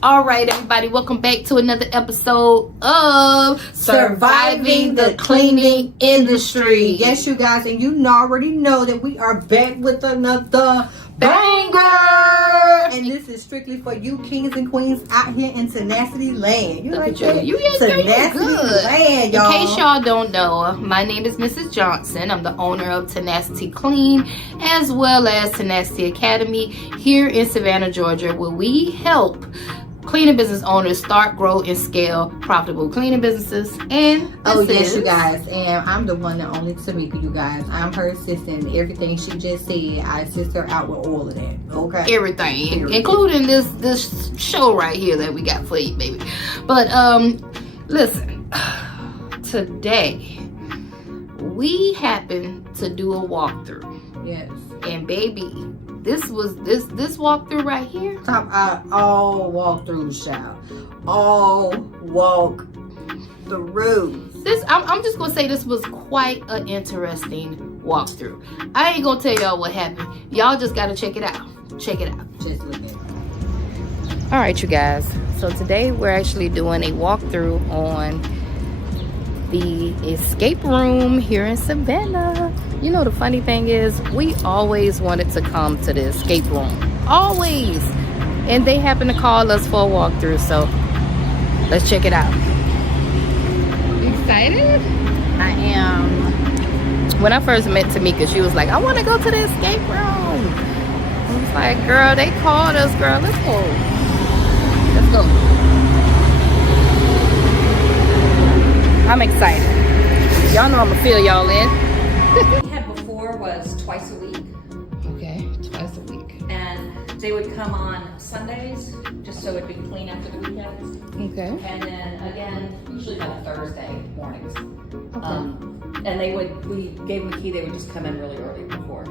All right, everybody, welcome back to another episode of Surviving the Cleaning Industry. Yes, you guys, and you already know that we are back with another banger. And this is strictly for you kings and queens out here in Tenacity land. You like that? Tenacity land, y'all. In case y'all don't know, my name is Mrs. Johnson. I'm the owner of Tenacity Clean, as well as Tenacity Academy here in Savannah, Georgia, where we help cleaning business owners start, grow, and scale profitable cleaning businesses. And yes, you guys, and I'm the one and only Tamika, you guys. I'm her assistant. Everything she just said, I assist her out with all of that. Okay, everything, including this show right here that we got for you, baby. But listen, today we happen to do a walkthrough. Yes, and baby, this walkthrough right here. All walkthroughs, child. All walk through. I'm just gonna say this was quite an interesting walkthrough. I ain't gonna tell y'all what happened. Y'all just gotta check it out. Check it out. Just look at it. All right, you guys. So today we're actually doing a walkthrough on the escape room here in Savannah. You know, the funny thing is, we always wanted to come to the escape room. Always. And they happened to call us for a walkthrough, so let's check it out. Excited? I am. When I first met Tamika, she was like, I want to go to the escape room. I was like, girl, they called us, girl. Let's go. Let's go. I'm excited. Y'all know I'm gonna fill y'all in. What we had before was twice a week. Okay, twice a week. And they would come on Sundays, just so it'd be clean after the weekends. Okay. And then again, usually on Thursday mornings. Okay. And we gave them the key, they would just come in really early before.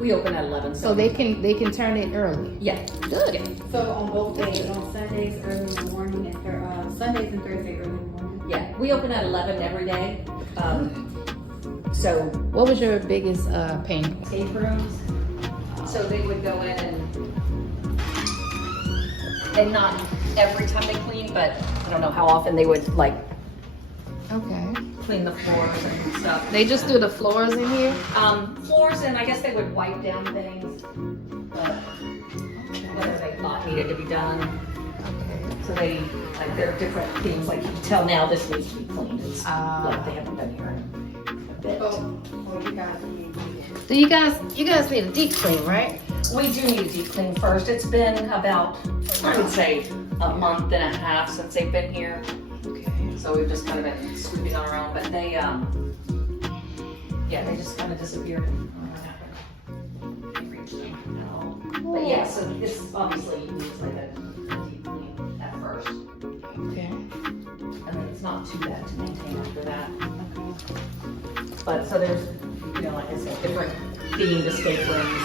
We open at 11. So they can turn it early. Yeah. Good. Yeah. So on both days, on Sundays early in the morning and Sundays and Thursday early in the morning? Yeah, we open at 11 every day. So What was your biggest pain point? escape rooms. So they would go in and not every time they clean, but I don't know how often they would Okay. clean the floors and stuff. They just do the floors in here? Floors, and I guess they would wipe down things, but whether they thought needed to be done. Okay. So there are different things, like you can tell now this needs to be cleaned. It's like they haven't been here in a bit. You guys need So you guys need a deep clean, right? We do need a deep clean first. It's been about, I would say, a month and a half since they've been here. Okay. So we've just kind of been sweeping on our own, but they just kind of disappeared. But yeah, so this obviously needs like a deep clean at first. Okay. And then it's not too bad to maintain after that. But so there's, like I said, different themed escape rooms.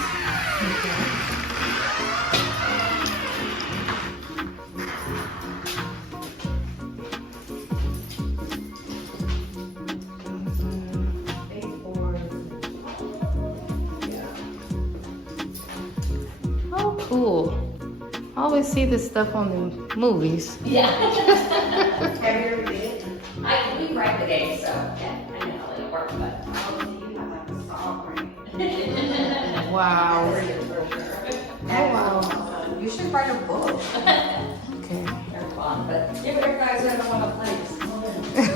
Oh, cool. I always see this stuff on the movies. Yeah. Have you ever did? We write the game, so yeah, I know how it works, but You have like a song, right? Wow. Oh, wow. You should write a book. Okay. they're fun. But if you guys ever want to play, just come in. Okay.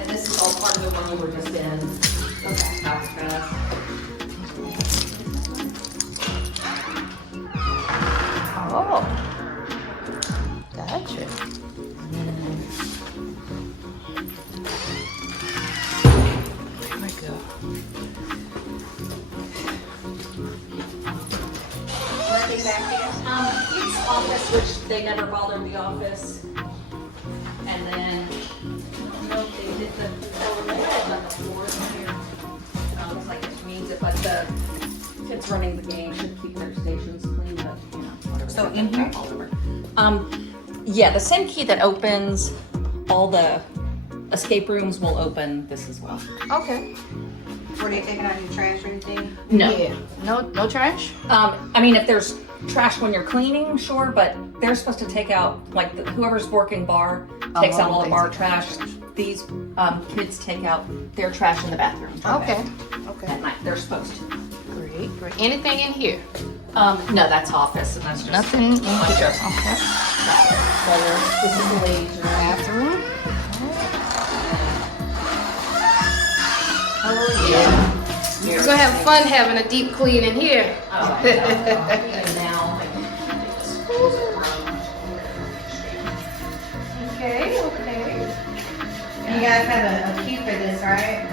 And this is all part of the one you were just in. Okay. Alcatraz. Oh. Gotcha. There we go. Nothing back here? It's office, which they never bothered the office. And then, I don't know if they did the floors in here. Looks like it means it, but the kids running the game should keep their stations clean, but whatever. So in here? All over. Yeah, the same key that opens all the escape rooms will open this as well. Okay. Were they taking out your trash or anything? No. Yeah. No trash? I mean, if there's trash when you're cleaning, sure, but they're supposed to take out, like, whoever's working bar takes out all the bar trash. These kids take out their trash in the bathroom. Okay. At night, they're supposed to. Great. Anything in here? No, that's office, and that's just Nothing in here. Sure. Okay. So this is the ladies' room. Bathroom. Oh yeah. We're gonna have fun having a deep clean in here. Oh, I know. Even now, like, they just close it around. Okay. And you guys have a key for this, right?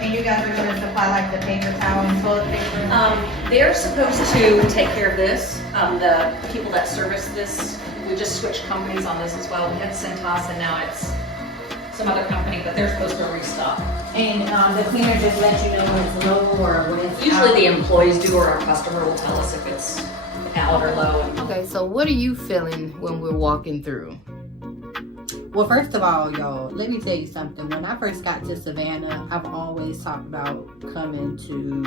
And you guys are going to supply like the paper towel and toilet paper? They're supposed to take care of this. The people that service this, we just switched companies on this as well. We had Cintas and now it's some other company, but they're supposed to restock. And the cleaner just lets you know when it's low or when it's Usually out. the employees do, or our customer will tell us if it's out or low. Okay, so what are you feeling when we're walking through? Well, first of all, y'all, let me tell you something. When I first got to Savannah, I've always talked about coming to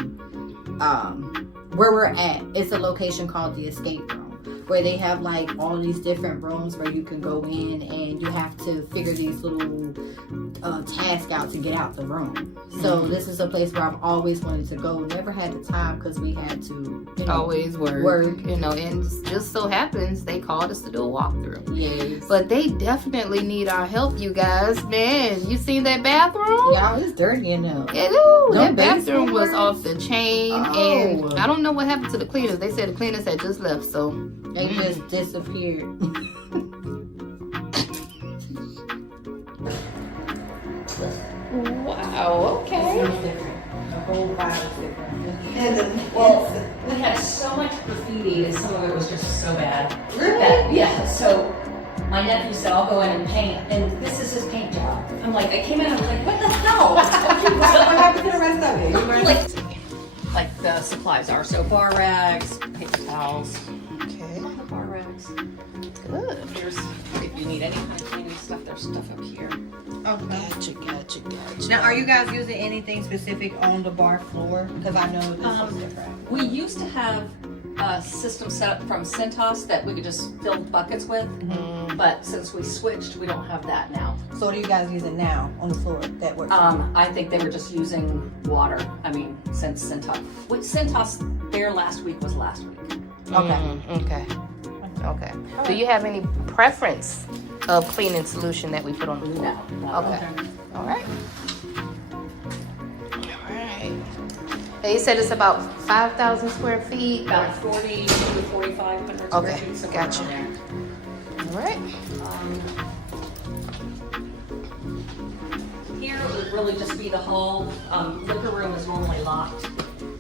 where we're at. It's a location called the Escape Room, where they have like all these different rooms where you can go in and you have to figure these little tasks out to get out the room. So this is a place where I've always wanted to go. Never had the time because we had to Always work. You know, and just so happens they called us to do a walkthrough. Yes. But they definitely need our help, you guys. Man, you seen that bathroom? Y'all, it's dirty in there. Yeah, dude, that No bathroom was baseboards? off the chain, Oh. and I don't know what happened to the cleaners. They said the cleaners had just left, so They just disappeared. wow. Okay. The whole vibe is different. Well, we had so much graffiti and some of it was just so bad. Really? Yeah, so my nephew said, I'll go in and paint, and this is his paint job. I'm like, I came in, I was like, what the hell? What happened to the rest of it? You remember? Like the supplies are, so bar rags, paper towels, Okay. bar rags. Good. Here's, if you need any kind of cleaning stuff, there's stuff up here. Gotcha. Now, are you guys using anything specific on the bar floor? Because I know this is different. We used to have a system set up from Cintas that we could just fill buckets with, but since we switched, we don't have that now. So what are you guys using now on the floor that works? I think they were just using water. I mean, since Cintas, their last week was last week. Okay. Okay. Do you have any preference of cleaning solution that we put on the floor? No. Okay. All right. They said it's about 5,000 square feet. About 40 to 4,500 square Okay, feet. somewhere gotcha. around All right. there. Here would really just be the hall. Liquor room is normally locked.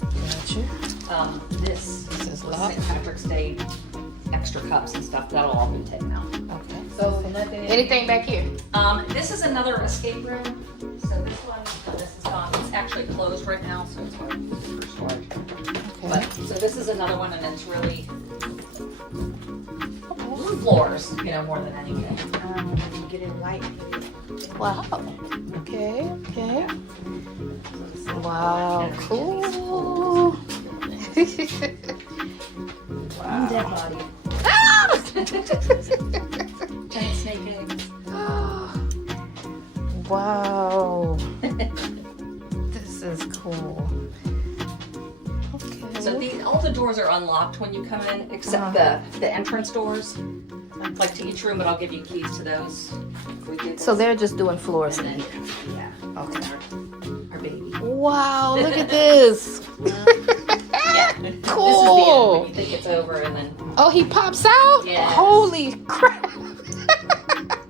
Gotcha. This is was locked. St. Patrick's Day extra cups and stuff. That'll all be taken out. Okay. So nothing. Anything back here? This is another escape room. So this one, this is gone. It's actually closed right now, so it's for storage. But so this is another one, and it's really floors, more than anything. Getting light. Wow. Okay. Wow. Cool. Wow. Dead body. Giant snake eggs. Wow. This is cool. Okay. So all the doors are unlocked when you come in, except the entrance doors. Like to each room, but I'll give you keys to those. We did So they're just doing floors in and here. then, yeah. Okay. Our baby. Wow, look at this. Yeah. This is the end Cool. when you think it's over, and then Oh, he pops out? Yes. Holy crap.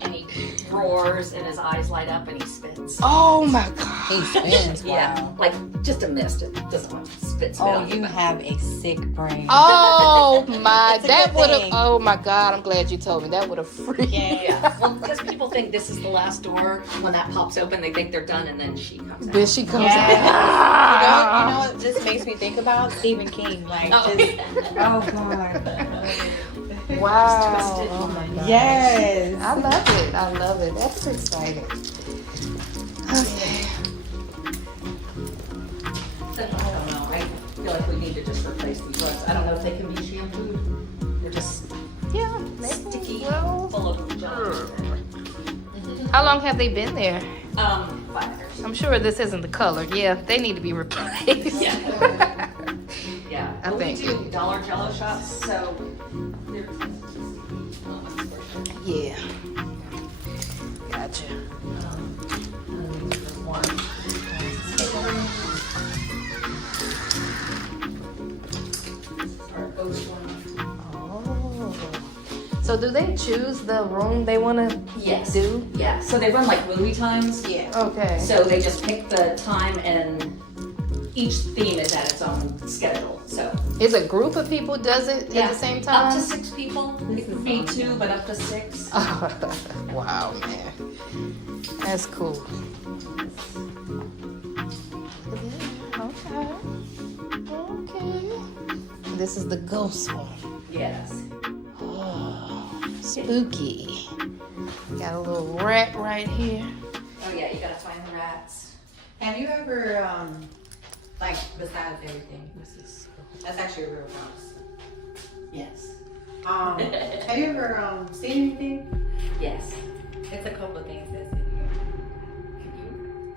and he roars and his eyes light up and he spits. Oh my God. He spins. Yeah, Wow. like just a mist. It doesn't want to spit Oh, out. you have a sick brain. Oh my, That's a that good would have, thing. oh my God, I'm glad you told me. That would have freaked. Yeah, well, because people think this is the last door. When that pops open, they think they're done, and then she comes out. Then she comes Yeah. out. You know what this makes me think about? Stephen King. Like, Oh, just, yeah. oh God. Wow. Twisted. Oh my God. Yes. I love it. I love it. That's exciting. Okay. long have they been there? 5 years. I'm sure this isn't the color. Yeah, they need to be replaced. Yeah. Yeah. I Well, think- we do dollar jello shots, so they're Yeah. Gotcha. Oh. So do they choose the room they want to Yes. do? Yeah. So they run like movie times. Yeah. Okay. So they just pick the time, and each theme is at its own schedule. So Is a group of people does it at the same time? Up to 6 people. It could be 2, but up to 6. Wow, man. That's cool. Okay. Okay. This is the ghost one. Yes. Oh, spooky. Got a little rat right here. Oh yeah, you gotta find the rats. Have you ever, like, besides everything, that's actually a real house. Yes. Have you ever seen anything? Yes. It's a couple of things that's in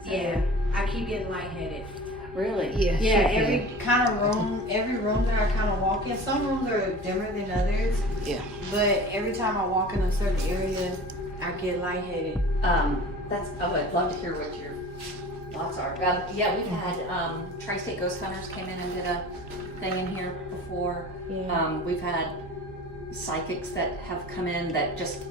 here. Yeah, I keep getting lightheaded. Really? Yeah. Yeah, every kind of room, every room that I kind of walk in, some rooms are dimmer than others. Yeah. But every time I walk in a certain area, I get lightheaded. I'd love to hear what your thoughts are. Yeah, we've had Tri-State Ghost Hunters came in and did a thing in here before. Yeah. We've had psychics that have come in that just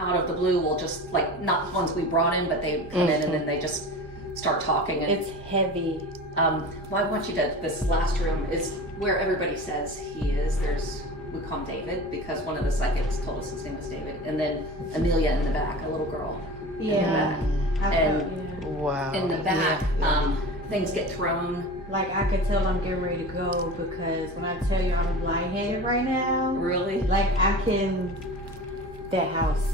out of the blue will just, like, not ones we brought in, but they come in and then they just start talking. And It's heavy. well, I want you to, this last room is where everybody says he is. We call him David because one of the psychics told us his name was David. And then Amelia in the back, a little girl. Yeah. Wow. In the back, things get thrown. Like, I can tell I'm getting ready to go because when I tell you I'm lightheaded right now, Really? like, I can, that house.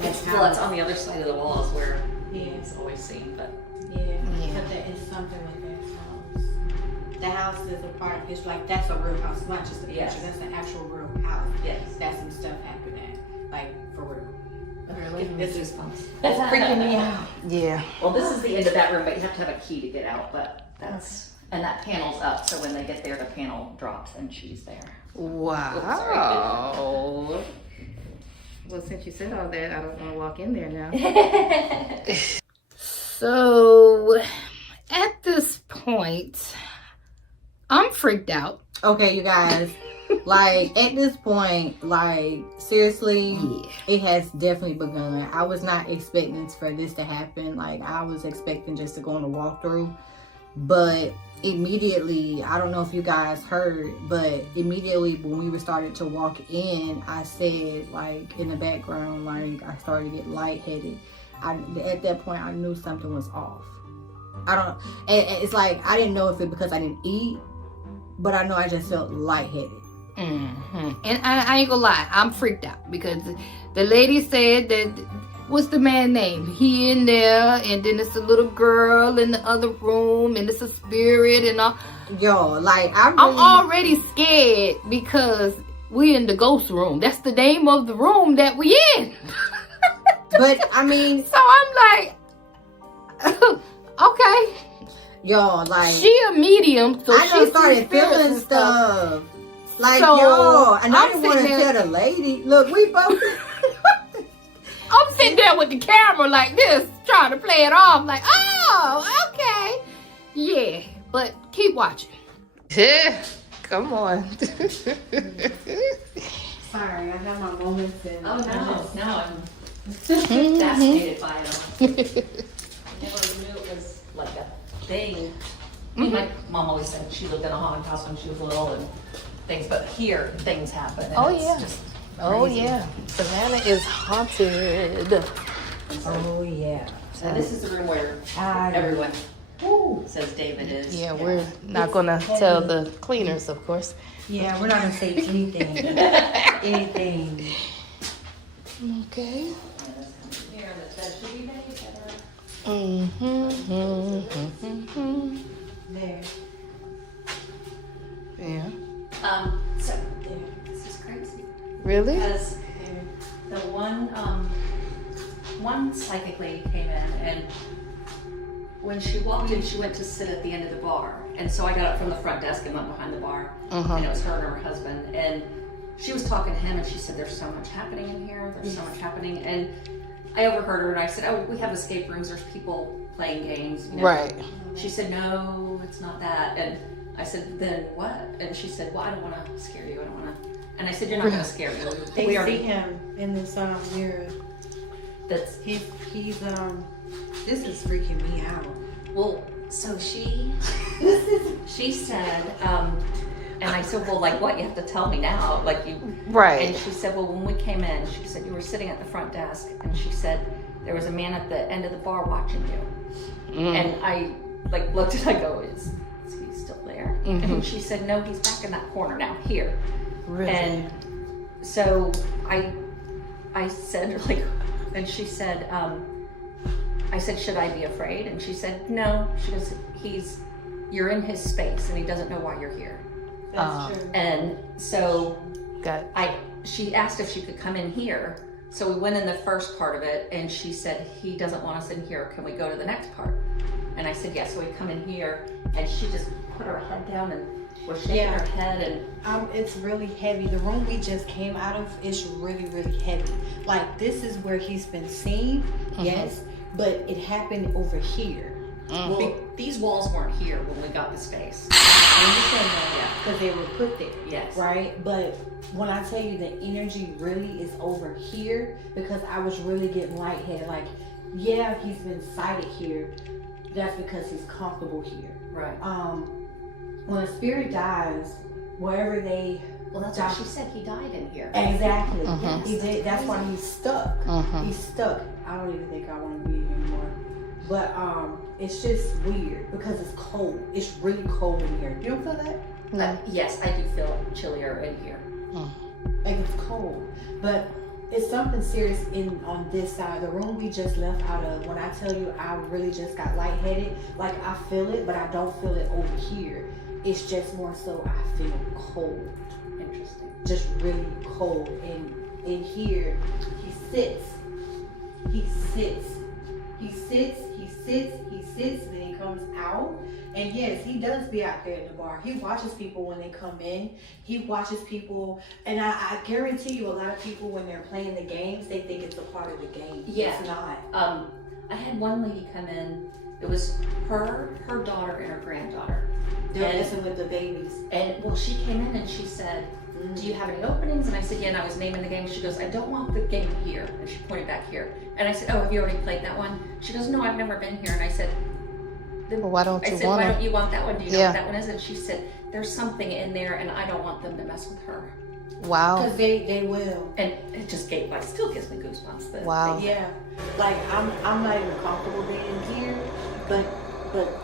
Well, it's on the other side of the walls where Yeah. it's always seen, but Yeah, but there is something with that house. The house is a part of, it's like, that's a real house, not just a picture, Yes. that's an actual real house. yes. That's some stuff happening, like, for real. Really? It's goosebumps. It's freaking me out. Yeah. Well, this is the end of that room, but you have to have a key to get out, but that's, and that panel's up, so when they get there, the panel drops and she's there. Wow. Well, since you said all that, I don't want to walk in there now. So, at this point, I'm freaked out. Okay, you guys, like, at this point, like, seriously, Yeah. it has definitely begun. I was not expecting for this to happen. Like, I was expecting just to go on a walkthrough. But immediately, I don't know if you guys heard, but immediately when we were started to walk in, I said, like, in the background, like, I started to get lightheaded. At that point, I knew something was off. And it's like, I didn't know if it because I didn't eat, but I know I just felt lightheaded. Mm-hmm. And I ain't gonna lie, I'm freaked out because the lady said that, what's the man name? He in there, and then it's a little girl in the other room, and it's a spirit and all. Yo, like, I'm already scared because we in the ghost room. That's the name of the room that we in. But, I mean, So I'm like, okay. yo, like, She a medium, so I she just started sees spirits feeling and stuff. Like, So, yo, and I I'm didn't want to sitting there- tell the lady, look, we both. I'm sitting there with the camera like this, trying to play it off, like, oh, okay. Yeah, but keep watching. Come on. Sorry, I have my moments. And Oh, no, I'm fascinated by it. I never knew it was like a thing. My mom always said she lived in a haunted house when she was little and things, but here things happen. And Oh, it's yeah. just Oh, crazy. yeah. Savannah is haunted. Oh, yeah. So this is the room where everyone says David is. Yeah, we're not going to tell the cleaners, of course. Yeah, we're not going to say anything. Anything. Okay. Here, that says, should we make it better? There. Yeah. So, this is crazy. Really? Because the one psychic lady in, and when she walked in, she went to sit at the end of the bar. And so I got up from the front desk and went behind the bar. And it was her and her husband. And she was talking to him, and she said, there's so much happening in here. There's so much happening. And I overheard her, and I said, oh, we have escape rooms. There's people playing games. You know? Right. She said, no, it's not that. And I said, then what? And she said, well, I don't want to scare you. I don't want to. And I said, you're not going to scare you. They We see already. him in this mirror. That's He's this is freaking me out. well. So she said, and I said, well, like what? You have to tell me now, like you. Right. And she said, well, when we came in, she said you were sitting at the front desk, and she said there was a man at the end of the bar watching you. And I like looked and I go, is he still there? And she said, no, he's back in that corner now, here. Really? And so I said, like, and she said, I said, should I be afraid? And she said, no. She goes, you're in his space, and he doesn't know why you're here. That's true. And so Got she asked if she could come in here. So we went in the first part of it, and she said, he doesn't want us in here. Can we go to the next part? And I said, yes. So we come in here, and she just put her head down and was shaking her head. And It's really heavy. The room we just came out of is really, really heavy. Like, this is where he's been seen, yes, but it happened over here. well, these walls weren't here when we got the space. I understand that because they were put there. Yes. Right? But when I tell you the energy really is over here, because I was really getting lightheaded. Like, yeah, he's been sighted here. That's because he's comfortable here. Right. When a spirit dies, wherever they Well, that's what she said. He died in here. exactly, Yes. he did. That's why he's stuck. He's stuck. I don't even think I want to be here anymore. But it's just weird because it's cold. It's really cold in here. You don't feel that? no. Yes, I do feel chillier in here. Like it's cold, but it's something serious on this side. The room we just left out of, when I tell you I really just got lightheaded, like I feel it, but I don't feel it over here. It's just more so I feel cold. Interesting. Just really cold. And in here, he sits, then he comes out. And yes, he does be out there in the bar. He watches people when they come in. He watches people, and I guarantee you, a lot of people when they're playing the games, they think it's a part of the game. Yeah. It's not. I had one lady come in. It was her daughter, and her granddaughter. They're And- messing with the babies. And well, she came in and she said, do you have any openings? And I said, yeah, and I was naming the game. She goes, I don't want the game here. And she pointed back here. And I said, oh, have you already played that one? She goes, no, I've never been here. And I said, Well, why don't I you said, want why don't to? you want that one? Do you know Yeah. what that one is? And she said, there's something in there and I don't want them to mess with her. Wow. Because they will. And it just still gives me goosebumps. Wow. Yeah. Like I'm not even comfortable being here, but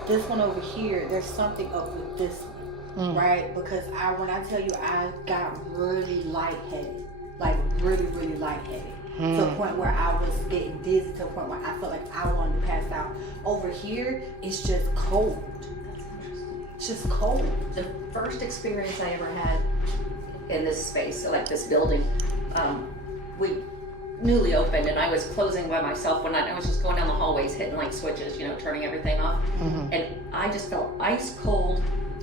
this one over here, there's something up with this one, right? Because when I tell you I got really lightheaded, like really, really lightheaded. To a point where I was getting dizzy, to a point where I felt like I wanted to pass out. Over here, it's just cold. That's interesting. It's just cold. The first experience I ever had in this space, like this building, we newly opened and I was closing by myself one night. I was just going down the hallways hitting like switches, turning everything off. And I just felt ice cold.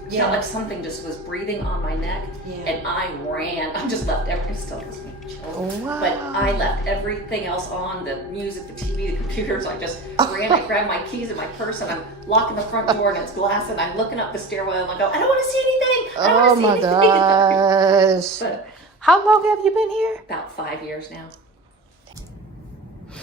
Yeah. Felt like something just was breathing on my neck. Yeah. And I ran. I just left everything. It still gives me chills. Wow. But I left everything else on, the music, the TV, the computers. I just ran. I grabbed my keys and my purse and I'm locking the front door and it's glass and I'm looking up the stairwell and I go, I don't want to see anything. I don't Oh want to my see anything. gosh. But How long have you been here? about 5 years now.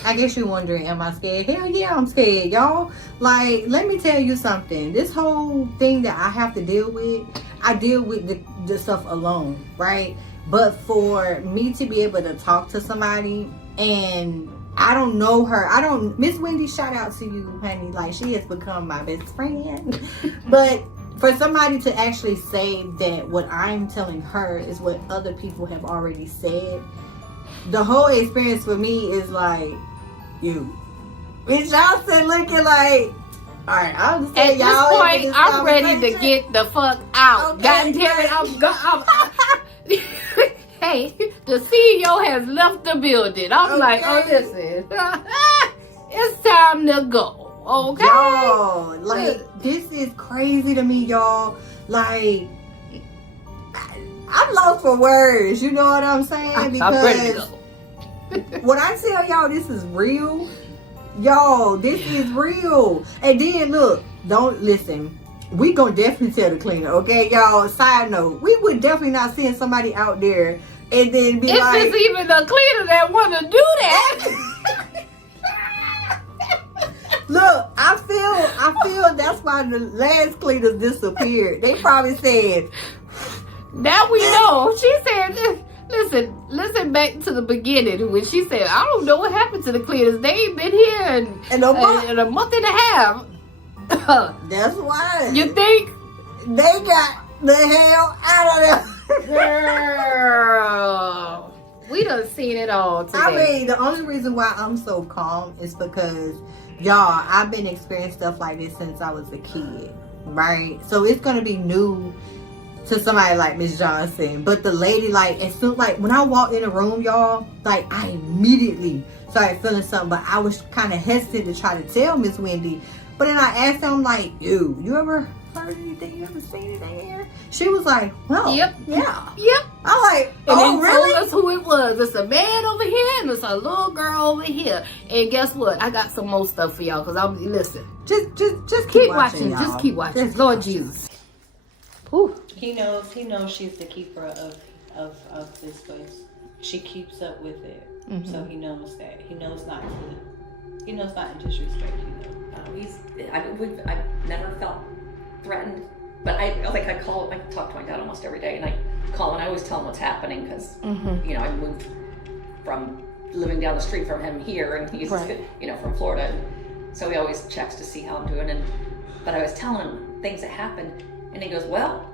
I guess you're wondering, am I scared? Hell yeah, I'm scared, y'all. Like, let me tell you something. This whole thing that I have to deal with, I deal with the stuff alone, right? But for me to be able to talk to somebody and I don't know her. Miss Wendy, shout out to you, honey. Like, she has become my best friend. But for somebody to actually say that what I'm telling her is what other people have already said, the whole experience for me is like, you. Miss Johnson looking like, all right, I'll just say At y'all. this into point, this I'm ready to conversation. get the fuck out. Okay, God damn it, Hey, the CEO has left the building. I'm like, oh, Okay. listen. it's time to go. Okay. Y'all, like, this is crazy to me, y'all. Like, I'm lost for words. You know what I'm saying? Because when I tell y'all this is real, y'all, this is real. And then look, don't listen. We gonna definitely tell the cleaner, okay, y'all? Side note, we would definitely not send somebody out there and then be if like, it's even a cleaner that want to do that. look, I feel that's why the last cleaners disappeared. They probably said, now we know. She said, listen back to the beginning when she said, I don't know what happened to the cleaners. They ain't been here in a month and a half. that's why. You think? They got the hell out of there. Girl, we done seen it all today. I mean, the only reason why I'm so calm is because, y'all, I've been experiencing stuff like this since I was a kid, right? So it's gonna be new to somebody like Miss Johnson. But the lady, like, as soon, like, when I walked in the room, y'all, like, I immediately started feeling something. But I was kind of hesitant to try to tell Miss Wendy. But then I asked her, I'm like, ew, you ever heard anything? You ever seen anything here? She was like, well, Yep. yeah. Yep. I'm like, And oh, they really? told us who it was. It's a man over here and it's a little girl over here. And guess what? I got some more stuff for y'all because I'm listen. Just Keep watching, watching. y'all. Just keep watching. Just Lord watching. Jesus. Whew. He knows she's the keeper of this place. She keeps up with it. Mm-hmm. So he knows that. He knows not to disrespect you. I've never felt threatened, but I talk to my dad almost every day, and I call and I always tell him what's happening because you know, I moved from living down the street from him here, and he's you know, from Florida, so he always checks to see how I'm doing. But I was telling him things that happened, and he goes, well,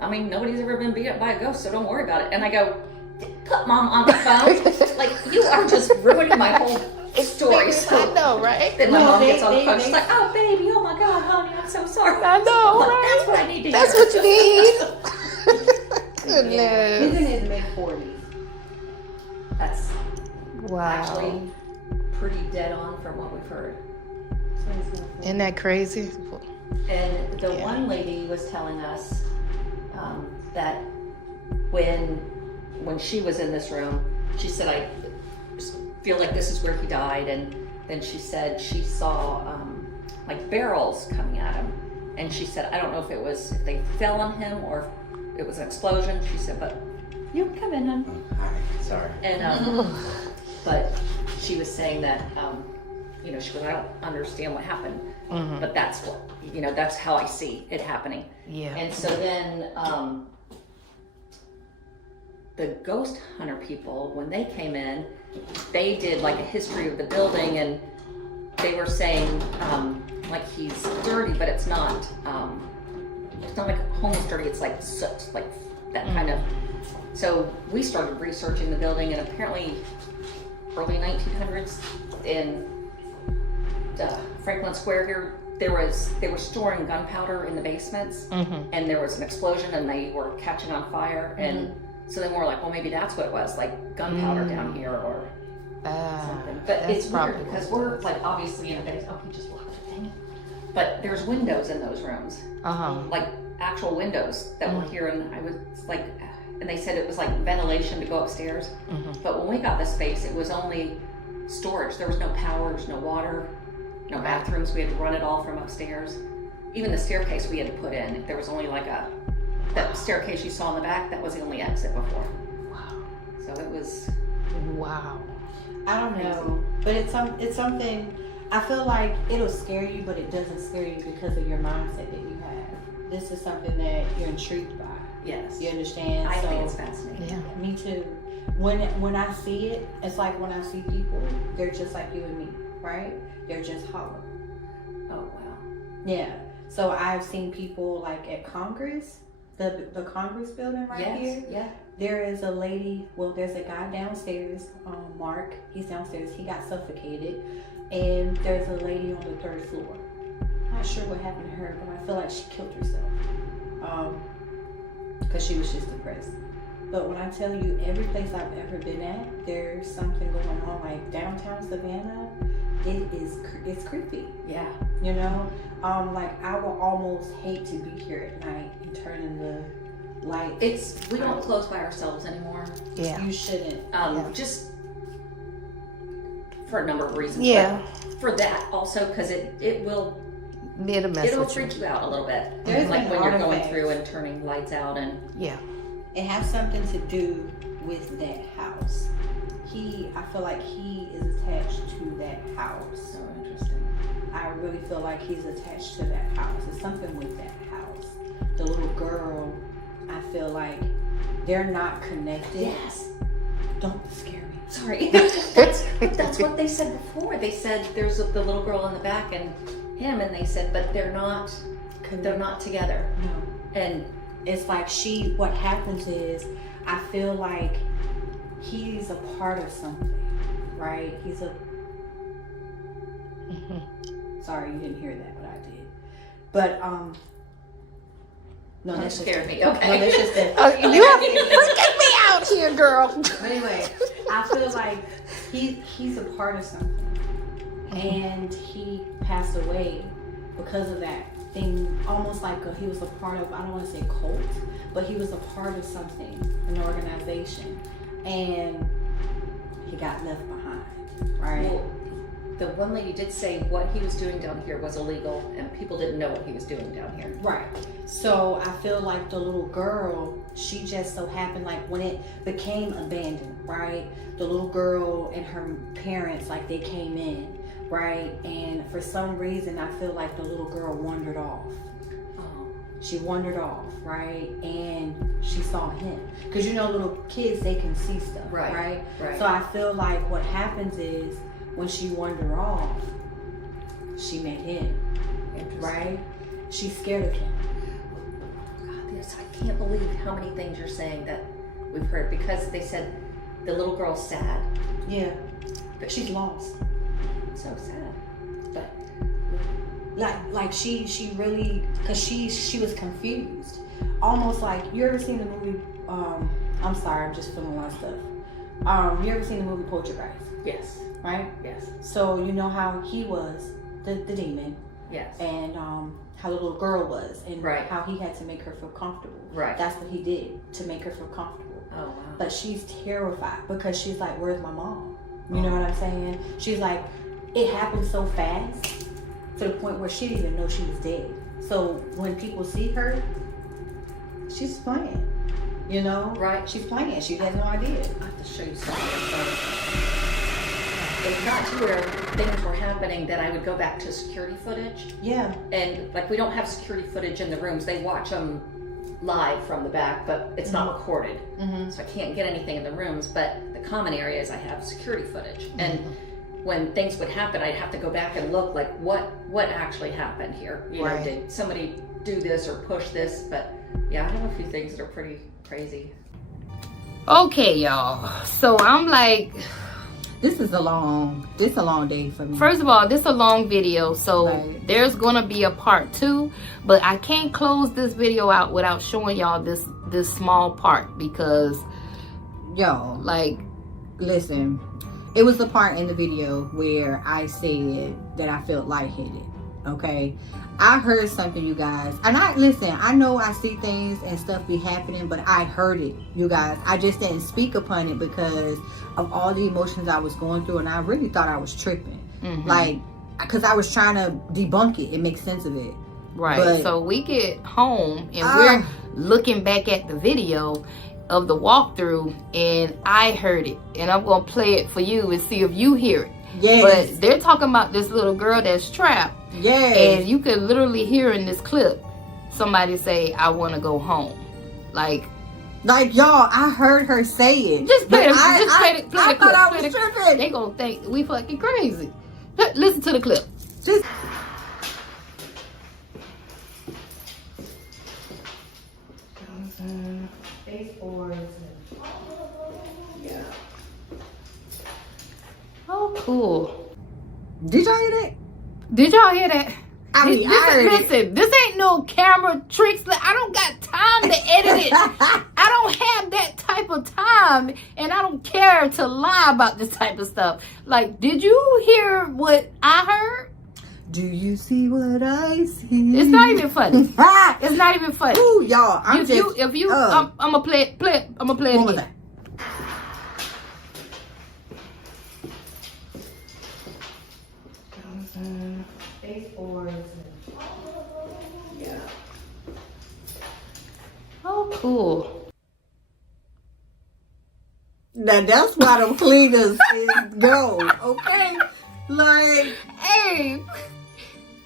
I mean, nobody's ever been beat up by a ghost, so don't worry about it. And I go, put Mom on the phone. Like, you are just ruining my whole story. I know, right? Then my mom gets on the phone. She's like, oh, baby, oh my God, honey, I'm so sorry. I know, Like, right? that's what I need to That's hear. what you need. Goodness. He's in his mid-40s. That's Wow. actually pretty dead on from what we've heard. Isn't that crazy? And the one lady was telling us that when she was in this room, she said, I feel like this is where he died. And then she said she saw like barrels coming at him. And she said, I don't know if they fell on him or if it was an explosion. She said, but you can come in, hon. Hi, sorry. And but she was saying that you know, she goes, I don't understand what happened, but that's what, you know, that's how I see it happening. Yeah. And so then the ghost hunter people, when they came in, they did like a history of the building, and they were saying like he's dirty, but it's not like homeless dirty. It's like soot, like that kind of. So we started researching the building, and apparently early 1900s in Franklin Square here, they were storing gunpowder in the basements, and there was an explosion, and they were catching on fire, and so then we're like, well, maybe that's what it was, like gunpowder down here or something. But it's weird because we're like obviously in a base. Oh, he just locked it, dang it. But there's windows in those rooms, like actual windows that were here, and I was like, and they said it was like ventilation to go upstairs. But when we got the space, it was only storage. There was no power, there's no water, no bathrooms. We had to run it all from upstairs. Even the staircase we had to put in. There was only like that staircase you saw in the back, that was the only exit before. Wow. So it was. Wow. I don't know, but it's something. I feel like it'll scare you, but it doesn't scare you because of your mindset that you have. This is something that you're intrigued by. Yes. You understand? I think it's fascinating. Yeah. Me too. When I see it, it's like when I see people, they're just like you and me, right? They're just hollow. Oh wow. Yeah. So I've seen people like at Congress, the Congress building here. Yeah. There is a lady, well, there's a guy downstairs, Mark, he's downstairs, he got suffocated, and there's a lady on the 3rd floor. Not sure what happened to her, but I feel like she killed herself, because she was just depressed. But when I tell you, every place I've ever been at, there's something going on, like downtown Savannah, it's creepy. Yeah. You know, like I would almost hate to be here at night and turning the lights. We don't close by ourselves anymore. Yeah. You shouldn't. Just for a number of reasons. Yeah. But for that also, because it will it'll freak you out a little bit. There's like an when you're going artifact. through and turning lights out and Yeah. It has something to do with that house. I feel like he is attached to that house. so interesting. I really feel like he's attached to that house. It's something with that house. The little girl, I feel like they're not connected. Yes. Don't scare me. Sorry. That's what they said before. They said there's the little girl in the back and him, and they said, but they're not together. No. And It's like what happens is, I feel like he's a part of something, right? Sorry, you didn't hear that, but I did. But, no, that that's scared me. No, Okay. that's just it. You have to get me out here, girl. Anyway, I feel like he's a part of something, and he passed away because of that thing. Almost like he was a part of, I don't want to say cult, but he was a part of something, an organization, and he got left behind, right? Well, the one lady did say what he was doing down here was illegal, and people didn't know what he was doing down here. Right. So I feel like the little girl, she just so happened, like when it became abandoned, right? The little girl and her parents, like they came in, right? And for some reason, I feel like the little girl wandered off. Oh. She wandered off, right? And she saw him. Because you know, little kids, they can see stuff, Right. So I feel like what happens is, when she wandered off, she met him, right? She's scared of him. God, yes, I can't believe how many things you're saying that we've heard, because they said the little girl's sad. Yeah, but she's lost. So sad. But Like she really, because she was confused, almost like, you ever seen the movie? I'm sorry, I'm just feeling a lot of stuff. You ever seen the movie Poltergeist? yes, Right. yes, So you know how he was the demon, yes. and how the little girl was, and Right. how he had to make her feel comfortable. Right. That's what he did to make her feel comfortable. Oh wow. But she's terrified because she's like, "Where's my mom?" You know what I'm saying? She's like, it happened so fast to the point where she didn't even know she was dead. So when people see her, she's playing. You know? Right. She's playing. She has no idea. I have to show you something. It got to where things were happening that I would go back to security footage, Yeah. and like we don't have security footage in the rooms. They watch them live from the back, but it's not recorded, so I can't get anything in the rooms. But the common areas, I have security footage, and when things would happen, I'd have to go back and look, like what actually happened here. You know, did somebody do this or push this? But yeah, I have a few things that are pretty crazy. Okay, y'all. So I'm like, This is a long day for me. first of all, this is a long video, so Right. there's gonna be a part 2, but I can't close this video out without showing y'all this small part, because Yo, like, listen, it was the part in the video where I said that I felt lightheaded. Okay, I heard something, you guys, and I know I see things and stuff be happening, but I heard it, you guys. I just didn't speak upon it because of all the emotions I was going through, and I really thought I was tripping, like, because I was trying to debunk it and make sense of it. right. But- So we get home and we're looking back at the video of the walkthrough, and I heard it, and I'm gonna play it for you and see if you hear it. Yes, But they're talking about this little girl that's trapped, yes. and you can literally hear in this clip somebody say, "I want to go home." Like, Y'all, I heard her say it. just play But the, just play the I clip. thought I Play was the- tripping. They gonna think we fucking crazy. Listen to the clip. Just Oh, cool. did y'all hear that? Did y'all hear that? I mean, listen, this ain't no camera tricks. I don't got time to edit it. I don't have that type of time, and I don't care to lie about this type of stuff. Like, did you hear what I heard? Do you see what I see? It's not even funny. It's not even funny. Ooh, y'all, I'm gonna play it. I'm gonna play it again. Oh, cool. Now that's why them cleaners go, okay? Like, hey,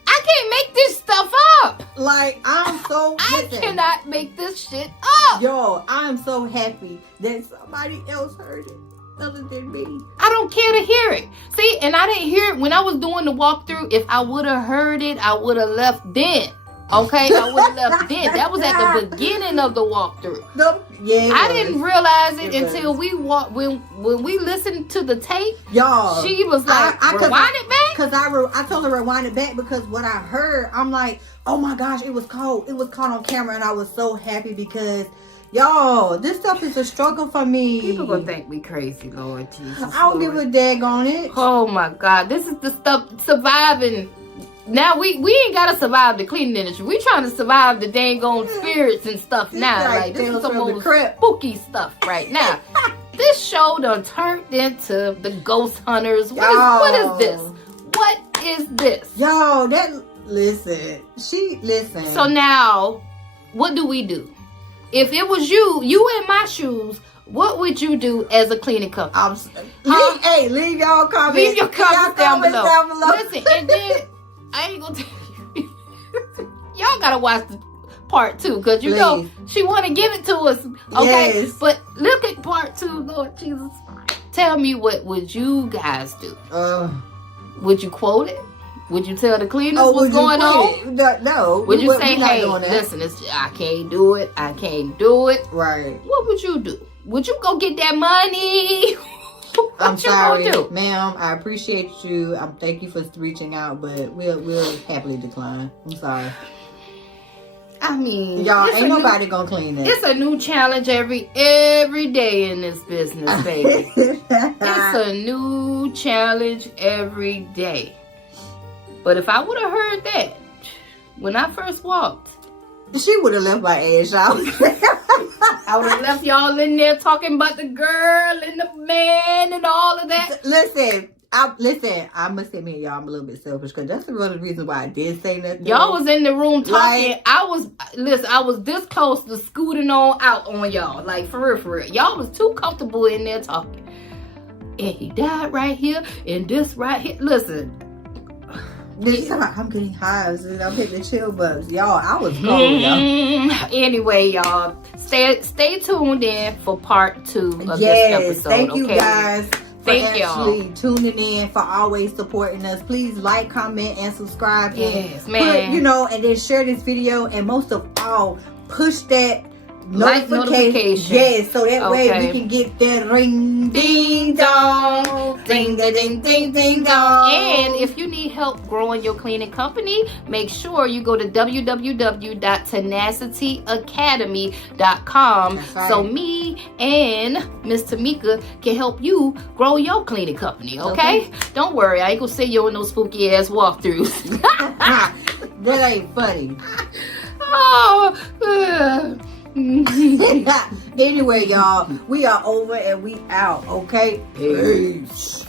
I can't make this stuff up. Like, I'm so I listen, cannot make this shit up. Yo, I'm so happy that somebody else heard it other than me. I don't care to hear it. See, and I didn't hear it when I was doing the walkthrough. If I would have heard it, I would have left then. Okay, I would have left then. That was at the beginning of the walkthrough. I didn't realize it until we when we listened to the tape. Y'all, she was like, rewind it back. Because I told her rewind it back because what I heard, I'm like, oh my gosh, it was caught on camera, and I was so happy because, y'all, this stuff is a struggle for me. People gonna think we crazy, Lord Jesus. I don't give a dag on it. Oh my God, this is the stuff surviving. Now we ain't gotta survive the cleaning industry. We trying to survive the dang on spirits and stuff now. Like, this is the most spooky stuff right now. This show done turned into the ghost hunters. What is this? What is this? Yo, listen. So now, what do we do? If it was you in my shoes, what would you do as a cleaning company? Leave y'all comments. Leave your comments down below. Listen, and then I ain't gonna tell you. Y'all gotta watch the part 2 because you know she want to give it to us. Okay, yes. But look at part 2, Lord Jesus. Tell me, what would you guys do? Would you quote it? Would you tell the cleaners what's going on? No. Would you say, hey, listen, I can't do it. I can't do it. Right. What would you do? Would you go get that money? I'm sorry, ma'am. I appreciate you. Thank you for reaching out, but we'll happily decline. I'm sorry. I mean, y'all, ain't nobody gonna clean it. It's a new challenge every day in this business, baby. It's a new challenge every day. But if I would have heard that when I first walked, she would have left my ass out. I would have left y'all in there talking about the girl and the man and all of that. Listen, I must admit, y'all, I'm a little bit selfish because that's one of the reasons why I did say nothing. Y'all was in the room talking. Like, I was this close to scooting on out on y'all. Like, for real. Y'all was too comfortable in there talking. And he died right here and this right here. Listen. I'm getting hives and I'm hitting the chill bugs. Y'all, I was cold, y'all. Anyway, y'all, stay tuned in for part 2 of this episode. Thank you guys for actually tuning in, for always supporting us. Please like, comment, and subscribe. Yes, man. And then share this video, and most of all, push that notification. Yes, so that way we can get that ring ding dong, ding ding ding ding dong. And if you need help growing your cleaning company, make sure you go to www.tenacityacademy.com so me and Miss Tamika can help you grow your cleaning company. Okay? Don't worry, I ain't gonna see you in those spooky ass walkthroughs. That ain't funny. Anyway, y'all, we are over and we out, okay? Peace.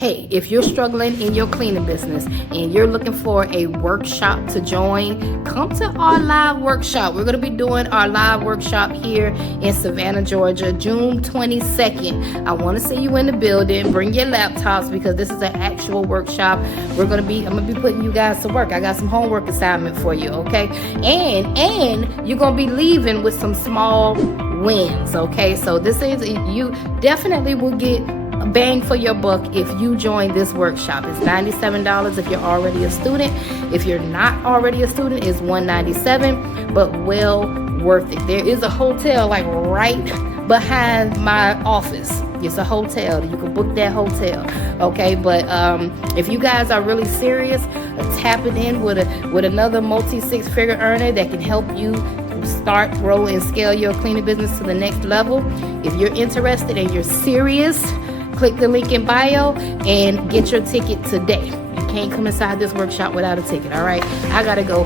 Hey, if you're struggling in your cleaning business and you're looking for a workshop to join, come to our live workshop. We're going to be doing our live workshop here in Savannah, Georgia, June 22nd. I want to see you in the building. Bring your laptops because this is an actual workshop. I'm going to be putting you guys to work. I got some homework assignment for you, okay? And you're going to be leaving with some small wins, okay? So you definitely will get a bang for your buck if you join this workshop. It's $97 if you're already a student. If you're not already a student, it's $197, but well worth it. There is a hotel like right behind my office. It's a hotel. You can book that hotel. Okay, but if you guys are really serious, tapping in with another multi-six-figure earner that can help you start, grow, and scale your cleaning business to the next level. If you're interested and you're serious, click the link in bio and get your ticket today. You can't come inside this workshop without a ticket. All right, I gotta go.